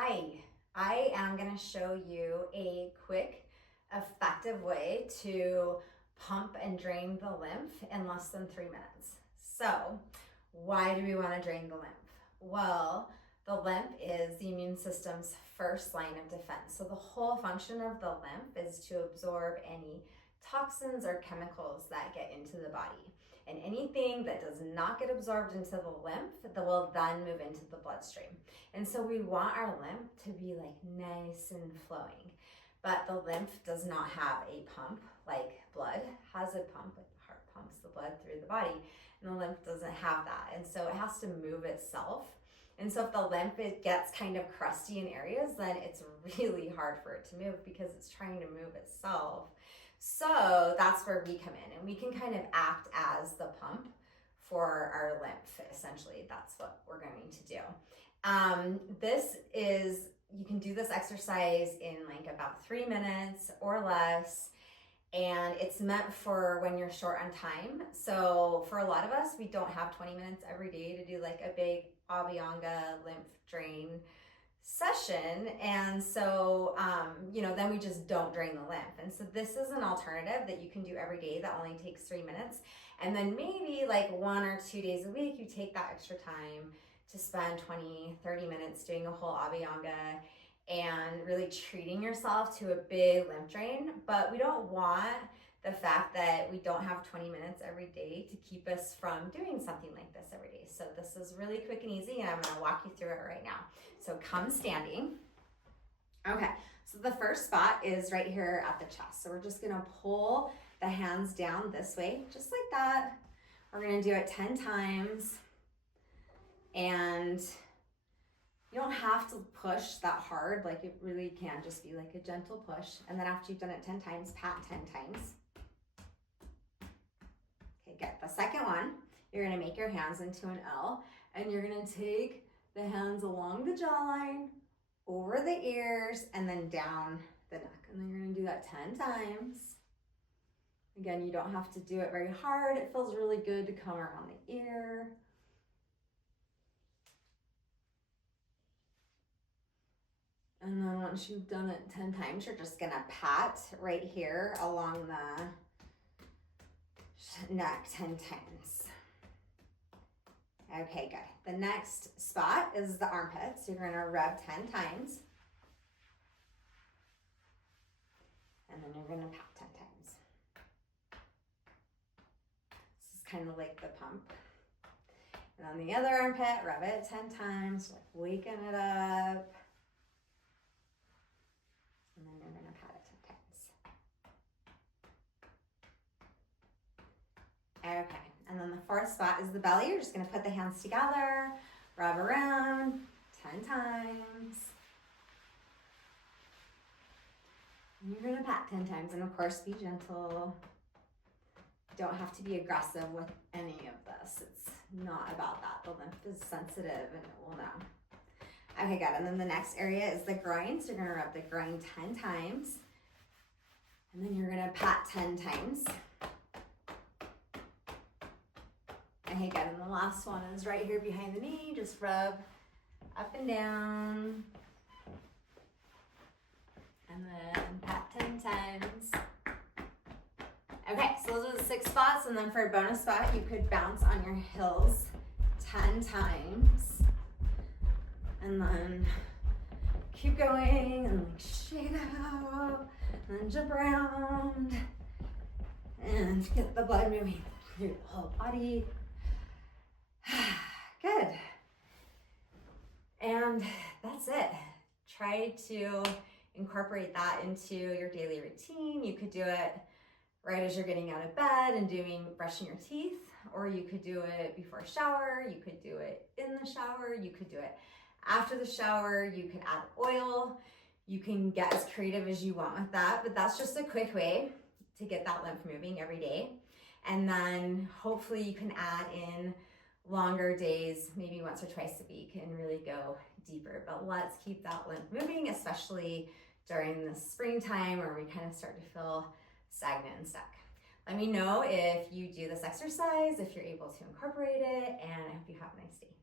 Hi, I am going to show you a quick, effective way to pump and drain the lymph in less than 3 minutes. So, why do we want to drain the lymph? Well, the lymph is the immune system's first line of defense. So the whole function of the lymph is to absorb any toxins or chemicals that get into the body. And anything that does not get absorbed into the lymph that will then move into the bloodstream. And so we want our lymph to be like nice and flowing. But the lymph does not have a pump like blood has a pump, like the heart pumps the blood through the body, and the lymph doesn't have that. And so it has to move itself. And so if the lymph it gets kind of crusty in areas, then it's really hard for it to move because it's trying to move itself. So that's where we come in, and we can kind of act as the pump for our lymph. Essentially, that's what we're going to do. You can do this exercise in like about 3 minutes or less. And it's meant for when you're short on time. So for a lot of us, we don't have 20 minutes every day to do like a big Abhyanga lymph drain session. And so, then we just don't drain the lymph. And so this is an alternative that you can do every day that only takes 3 minutes. And then maybe like 1 or 2 days a week, you take that extra time to spend 20, 30 minutes doing a whole Abhyanga and really treating yourself to a big lymph drain. But we don't want the fact that we don't have 20 minutes every day to keep us from doing something like this every day. So this is really quick and easy, and I'm gonna walk you through it right now. So come standing. Okay, so the first spot is right here at the chest. So we're just gonna pull the hands down this way, just like that. We're gonna do it 10 times. And you don't have to push that hard, like it really can just be like a gentle push. And then after you've done it 10 times, pat 10 times. Okay, good. The second one, you're gonna make your hands into an L, and you're gonna take the hands along the jawline, over the ears, and then down the neck. And then you're gonna do that 10 times. Again, you don't have to do it very hard. It feels really good to come around the ear. And then once you've done it 10 times, you're just gonna pat right here along the neck 10 times. Okay, good. The next spot is the armpits. You're gonna rub 10 times. And then you're gonna pat 10 times. This is kind of like the pump. And on the other armpit, rub it 10 times, like waking it up. And then you're gonna pat it 10 times. Okay, and then the fourth spot is the belly. You're just gonna put the hands together, rub around 10 times. And you're gonna pat 10 times, and of course, be gentle. Don't have to be aggressive with any of this. It's not about that. The lymph is sensitive and it will know. Okay, good. And then the next area is the groin. So you're gonna rub the groin 10 times. And then you're gonna pat 10 times. Okay, good. And the last one is right here behind the knee. Just rub up and down. And then pat 10 times. Okay, so those are the 6 spots. And then for a bonus spot, you could bounce on your heels 10 times. And then keep going and like shake out and then jump around and get the blood moving through the whole body. Good. And that's it. Try to incorporate that into your daily routine. You could do it right as you're getting out of bed and brushing your teeth, or you could do it before shower. You could do it in the shower. You could do it after the shower. You could add oil. You can get as creative as you want with that, but that's just a quick way to get that lymph moving every day. And then hopefully you can add in longer days, maybe once or twice a week, and really go deeper. But let's keep that lymph moving, especially during the springtime where we kind of start to feel stagnant and stuck. Let me know if you do this exercise, if you're able to incorporate it, and I hope you have a nice day.